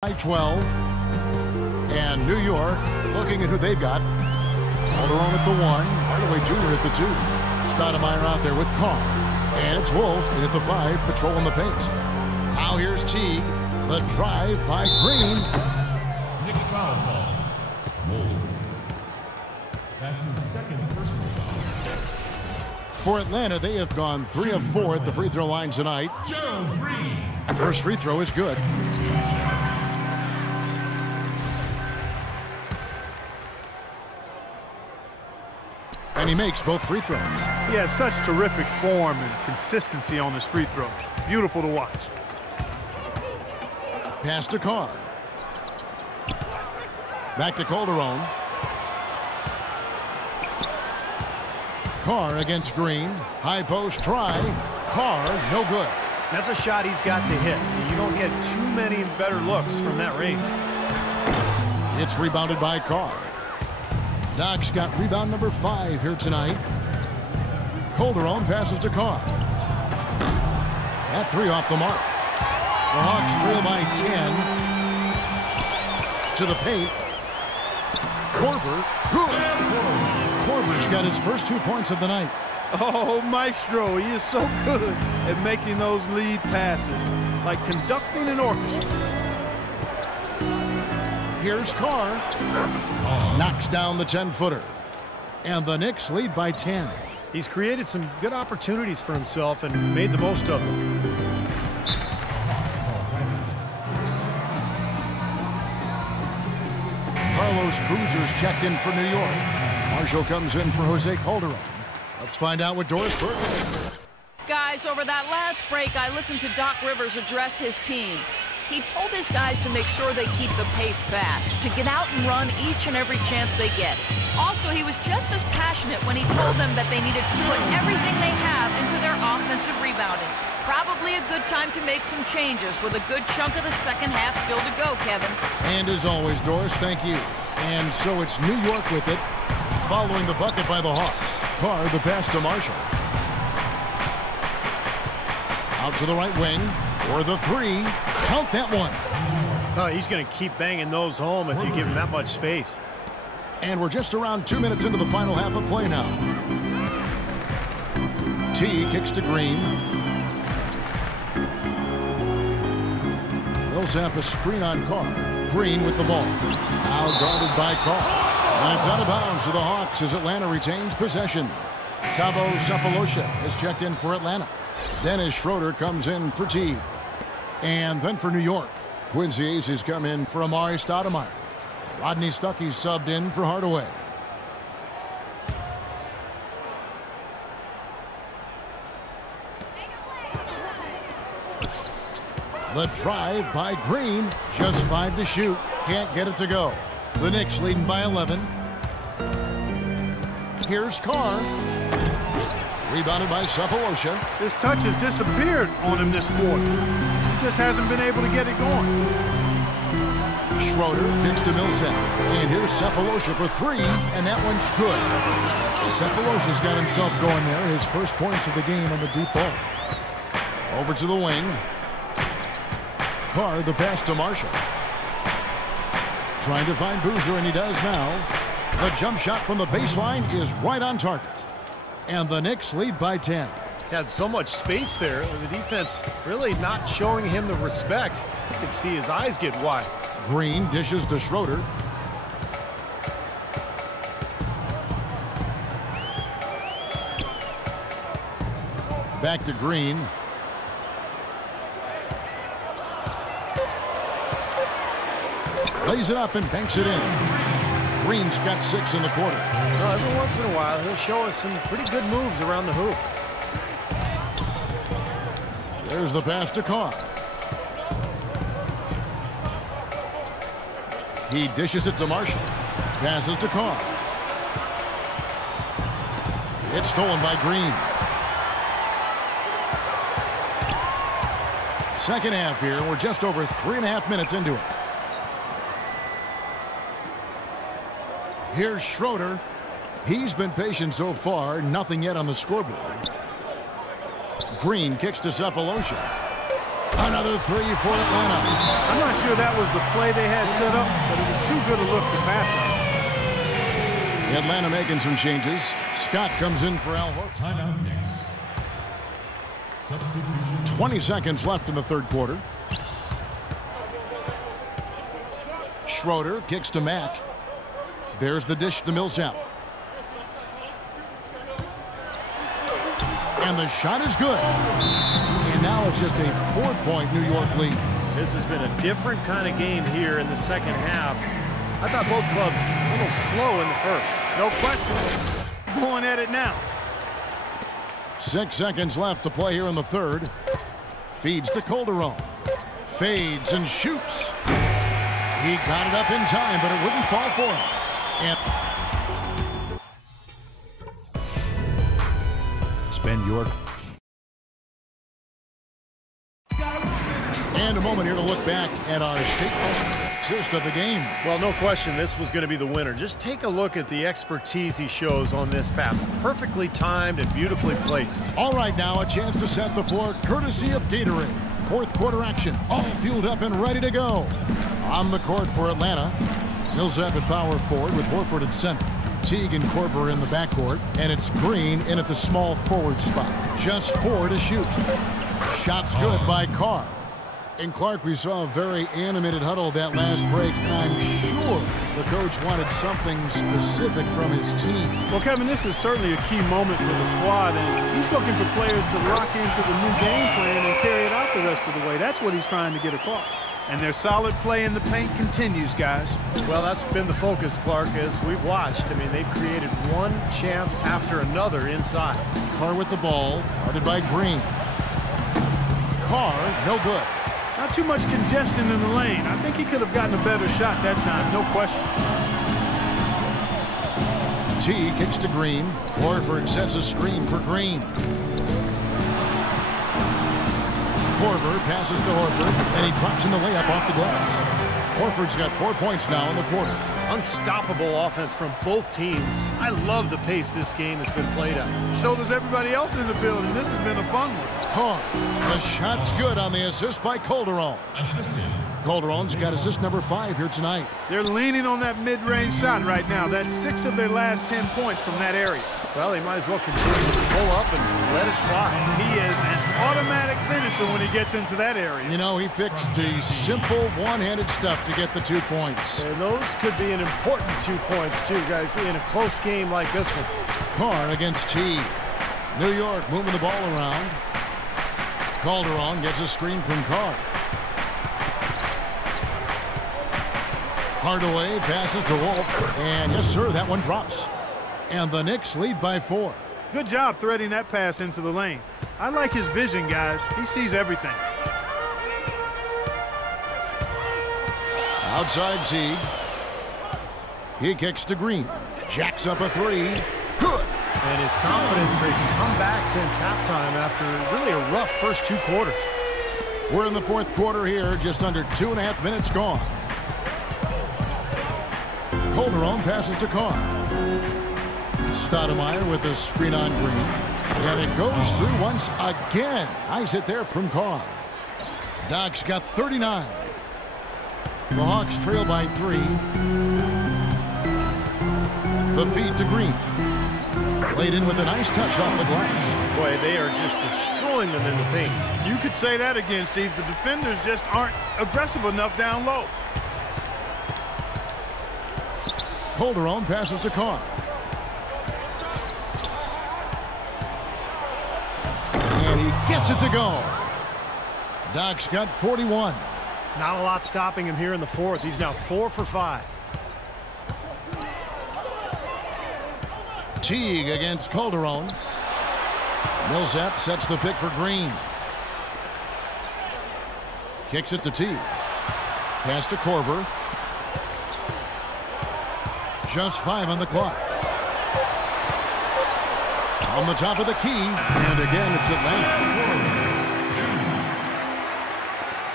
By 12. And New York looking at who they've got. Calderon at the 1. Hardaway Jr. at the 2. Stoudemire out there with Carr. And it's Wolf at the 5, patrolling the paint. Now here's Teague. The drive by Green. Knicks foul call. Wolf. That's his second personal foul. For Atlanta, they have gone 3 of 4 at the free throw line tonight. Gerald Green. First free throw is good. And he makes both free throws. He has such terrific form and consistency on his free throws. Beautiful to watch. Pass to Carr. Back to Calderon. Carr against Green. High post try. Carr, no good. That's a shot he's got to hit. You don't get too many better looks from that range. It's rebounded by Carr. Doc's got rebound number 5 here tonight. Calderon passes to Carr. That 3 off the mark. The Hawks trail by 10. To the paint. Korver. Good. Korver's got his first 2 points of the night. Oh, Maestro, he is so good at making those lead passes, like conducting an orchestra. Here's Carr. Knocks down the 10-footer. And the Knicks lead by 10. He's created some good opportunities for himself and made the most of them. Carlos Boozer's checked in for New York. Marshall comes in for Jose Calderon. Let's find out what Doris Burke thinks. Guys, over that last break, I listened to Doc Rivers address his team. He told his guys to make sure they keep the pace fast, to get out and run each and every chance they get. Also, he was just as passionate when he told them that they needed to put everything they have into their offensive rebounding. Probably a good time to make some changes with a good chunk of the second half still to go, Kevin. And as always, Doris, thank you. And so it's New York with it, following the bucket by the Hawks. Carr, the pass to Marshall. Out to the right wing, or the 3. Count that one. Oh, he's going to keep banging those home if you give him that much space. And we're just around 2 minutes into the final half of play now. T kicks to Green. Millsap a screen on Carr. Green with the ball. Now guarded by Carr. And it's out of bounds to the Hawks as Atlanta retains possession. Thabo Sefolosha has checked in for Atlanta. Dennis Schroeder comes in for Teague. And then for New York, Quincy Ace has come in for Amari Stoudemire. Rodney Stuckey subbed in for Hardaway. The drive by Green, just 5 to shoot. Can't get it to go. The Knicks leading by 11. Here's Carr. Rebounded by Sefolosha. His touch has disappeared on him this quarter. He just hasn't been able to get it going. Schroeder kicks to Millsap. And here's Sefolosha for 3, and that one's good. Sefolosha's got himself going there. His first points of the game on the deep ball. Over to the wing. Carr, the pass to Marshall. Trying to find Boozer, and he does now. The jump shot from the baseline is right on target. And the Knicks lead by 10. Had so much space there. The defense really not showing him the respect. You can see his eyes get wide. Green dishes to Schroeder. Back to Green. Lays it up and banks it in. Green's got 6 in the quarter. Well, every once in a while, he'll show us some pretty good moves around the hoop. There's the pass to Carr. He dishes it to Marshall. Passes to Carr. It's stolen by Green. Second half here. We're just over 3.5 minutes into it. Here's Schroeder. He's been patient so far. Nothing yet on the scoreboard. Green kicks to Sefolosha. Another three for Atlanta. I'm not sure that was the play they had set up, but it was too good a look to pass on. Atlanta making some changes. Scott comes in for Al Horford. Timeout Knicks. Substitution. 20 seconds left in the third quarter. Schroeder kicks to Mack. There's the dish to Millsap. And the shot is good. And now it's just a 4-point New York lead. This has been a different kind of game here in the second half. I thought both clubs a little slow in the first. No question. Going at it now. 6 seconds left to play here in the third. Feeds to Calderon. Fades and shoots. He got it up in time, but it wouldn't fall for him. And spend your... And a moment here to look back at our state assist of the game. Well, no question this was going to be the winner. Just take a look at the expertise he shows on this pass. Perfectly timed and beautifully placed. All right, now a chance to set the floor courtesy of Gatorade. Fourth quarter action, all fueled up and ready to go. On the court for Atlanta, Millsap at power forward with Horford at center. Teague and Korver in the backcourt, and it's Green in at the small forward spot. Just 4 to shoot. Shots good by Carr. And Clark, we saw a very animated huddle that last break, and I'm sure the coach wanted something specific from his team. Well, Kevin, this is certainly a key moment for the squad, and he's looking for players to lock into the new game plan and carry it out the rest of the way. That's what he's trying to get across. And their solid play in the paint continues, guys. Well, that's been the focus, Clark, as we've watched. I mean, they've created one chance after another inside. Carr with the ball, guarded by Green. Carr, no good. Not too much congestion in the lane. I think he could have gotten a better shot that time, no question. T kicks to Green. Horford sets a screen for Green. Korver passes to Horford, and he drops in the layup off the glass. Horford's got 4 points now in the quarter. Unstoppable offense from both teams. I love the pace this game has been played at. So does everybody else in the building. This has been a fun one. Carr, the shot's good on the assist by Calderon. Assisted. Calderon's got assist number 5 here tonight. They're leaning on that mid-range shot right now. That's 6 of their last 10 points from that area. Well, he might as well continue to pull up and let it fly. He is an automatic finisher when he gets into that area. You know, he picks the simple one-handed stuff to get the 2 points. And those could be an important 2 points, too, guys, in a close game like this one. Carr against T. New York moving the ball around. Calderon gets a screen from Carr. Hardaway passes to Wolf. And yes, sir, that one drops. And the Knicks lead by 4. Good job threading that pass into the lane. I like his vision, guys. He sees everything. Outside Teague. He kicks to Green. Jacks up a 3. Good. And his confidence has come back since halftime after really a rough first 2 quarters. We're in the fourth quarter here, just under 2.5 minutes gone. Calderon passes to Carr. Stoudemire with a screen on Green. And it goes through once again. Nice hit there from Carr. Doc's got 39. The Hawks trail by 3. The feed to Green. Played in with a nice touch off the glass. Boy, they are just destroying them in the paint. You could say that again, Steve. The defenders just aren't aggressive enough down low. Calderon passes to Carr. And he gets it to go. Doc's got 41. Not a lot stopping him here in the fourth. He's now 4 for 5. Teague against Calderon. Millsap sets the pick for Green. Kicks it to Teague. Pass to Korver. Just 5 on the clock. On the top of the key. And again, it's Atlanta.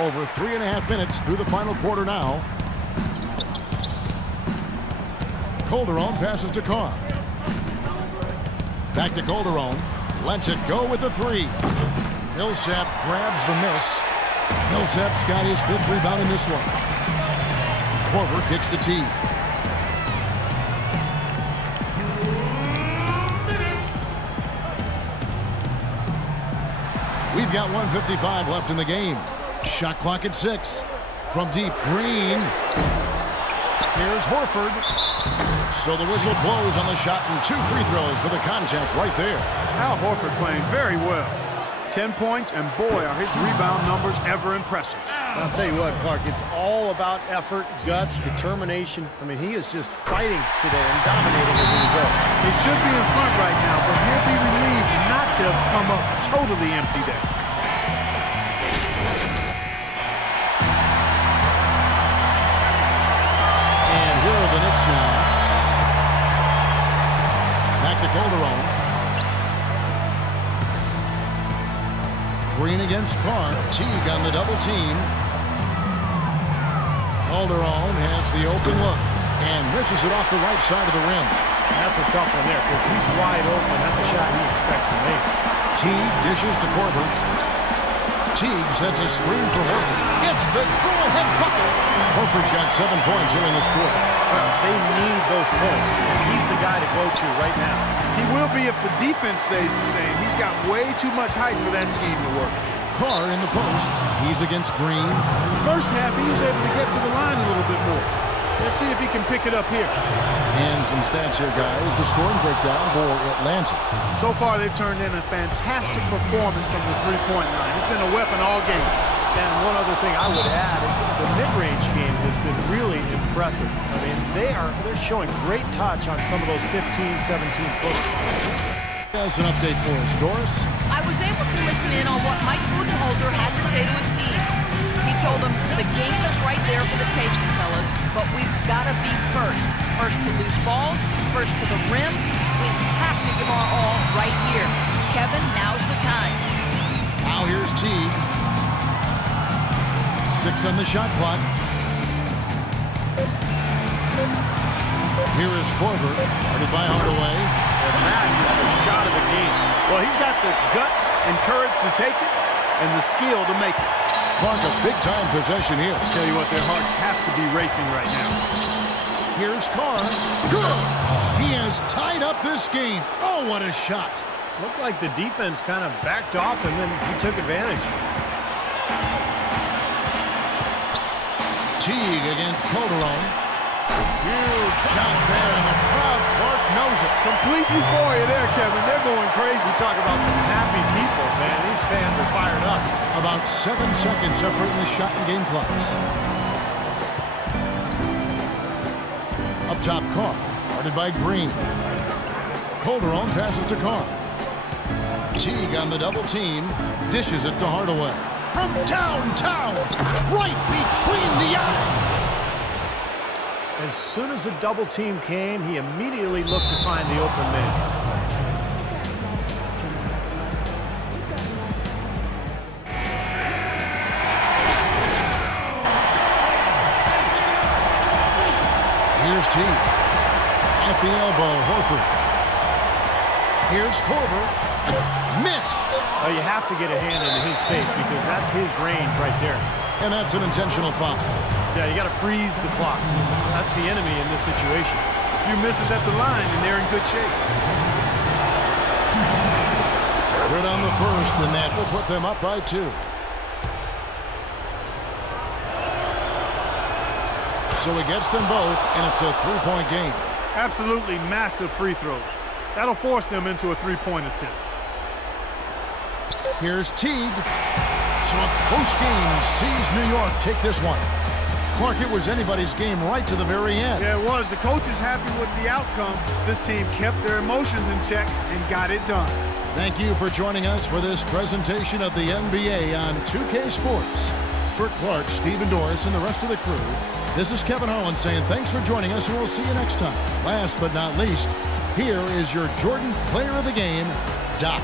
Over 3.5 minutes through the final quarter now. Calderon passes to Carr. Back to Calderon. Lets it go with the 3. Millsap grabs the miss. Millsap's got his 5th rebound in this one. Korver kicks to Teague. 2 minutes. We've got 1:55 left in the game. Shot clock at 6. From deep, Green. Here's Horford. So the whistle blows on the shot and 2 free throws for the contact right there. Al Horford playing very well. 10 points, and boy, are his rebound numbers ever impressive. I'll tell you what, Clark, it's all about effort, guts, determination. I mean, he is just fighting today and dominating as a result. He should be in front right now, but he'll be relieved not to have come up totally empty there. And here are the Knicks now. Back to Calderon. Green against Carr. Teague on the double team. Calderon has the open look and misses it off the right side of the rim. That's a tough one there because he's wide open. That's a shot he expects to make. Teague dishes to Korver. Teague sets a screen for Horford. It's the go-ahead bucket. Horford's got 7 points here in this quarter. They need those points. He's the guy to go to right now. He will be if the defense stays the same. He's got way too much height for that scheme to work. Carr in the post. He's against Green. First half, he was able to get to the line a little bit more. Let's see if he can pick it up here. And some stats here, guys. The scoring breakdown for Atlanta. So far, they've turned in a fantastic performance from the three-point line. It's been a weapon all game. And one other thing I would add is the mid-range game has been really impressive. I mean, they're showing great touch on some of those 15, 17-footers. There's an update for us. Doris? I was able to listen in on what Mike Budenholzer had to say to his team. He told them, the game is right there for the taking, fellas, but we've got to be first. First to lose balls, first to the rim. We have to give our all right here. Kevin, now's the time. Now here's Teague. 6 on the shot clock. Here is Korver, guarded by Hardaway. And that is the shot of the game. Well, he's got the guts and courage to take it and the skill to make it. Clark, a big-time possession here. I tell you what, their hearts have to be racing right now. Here's Carr. Good! He has tied up this game. Oh, what a shot. Looked like the defense kind of backed off and then he took advantage. Teague against Calderon. Huge shot there, and the crowd, Clark, knows it. Complete euphoria there, Kevin. They're going crazy. You talk about some happy people, man. These fans are fired up. About 7 seconds separating the shot and game clocks. Up top, Carr, guarded by Green. Calderon passes to Carr. Teague on the double team, dishes it to Hardaway. From downtown, right between the eyes. As soon as the double team came, he immediately looked to find the open man. Here's Teague. At the elbow, Horford. Here's Korver. Missed. Oh, you have to get a hand into his face because that's his range right there. And that's an intentional foul. Yeah, you got to freeze the clock. That's the enemy in this situation. A few misses at the line, and they're in good shape. Good on the first, and that will put them up by 2. So he gets them both, and it's a 3-point game. Absolutely massive free throws. That'll force them into a three-point attempt. Here's Teague. So a close game sees New York take this one. Clark, it was anybody's game right to the very end. Yeah, it was. The coach is happy with the outcome. This team kept their emotions in check and got it done. Thank you for joining us for this presentation of the NBA on 2K Sports. For Clark, Steve, and Doris, and the rest of the crew, this is Kevin Harlan saying thanks for joining us, and we'll see you next time. Last but not least, here is your Jordan Player of the Game, Doc.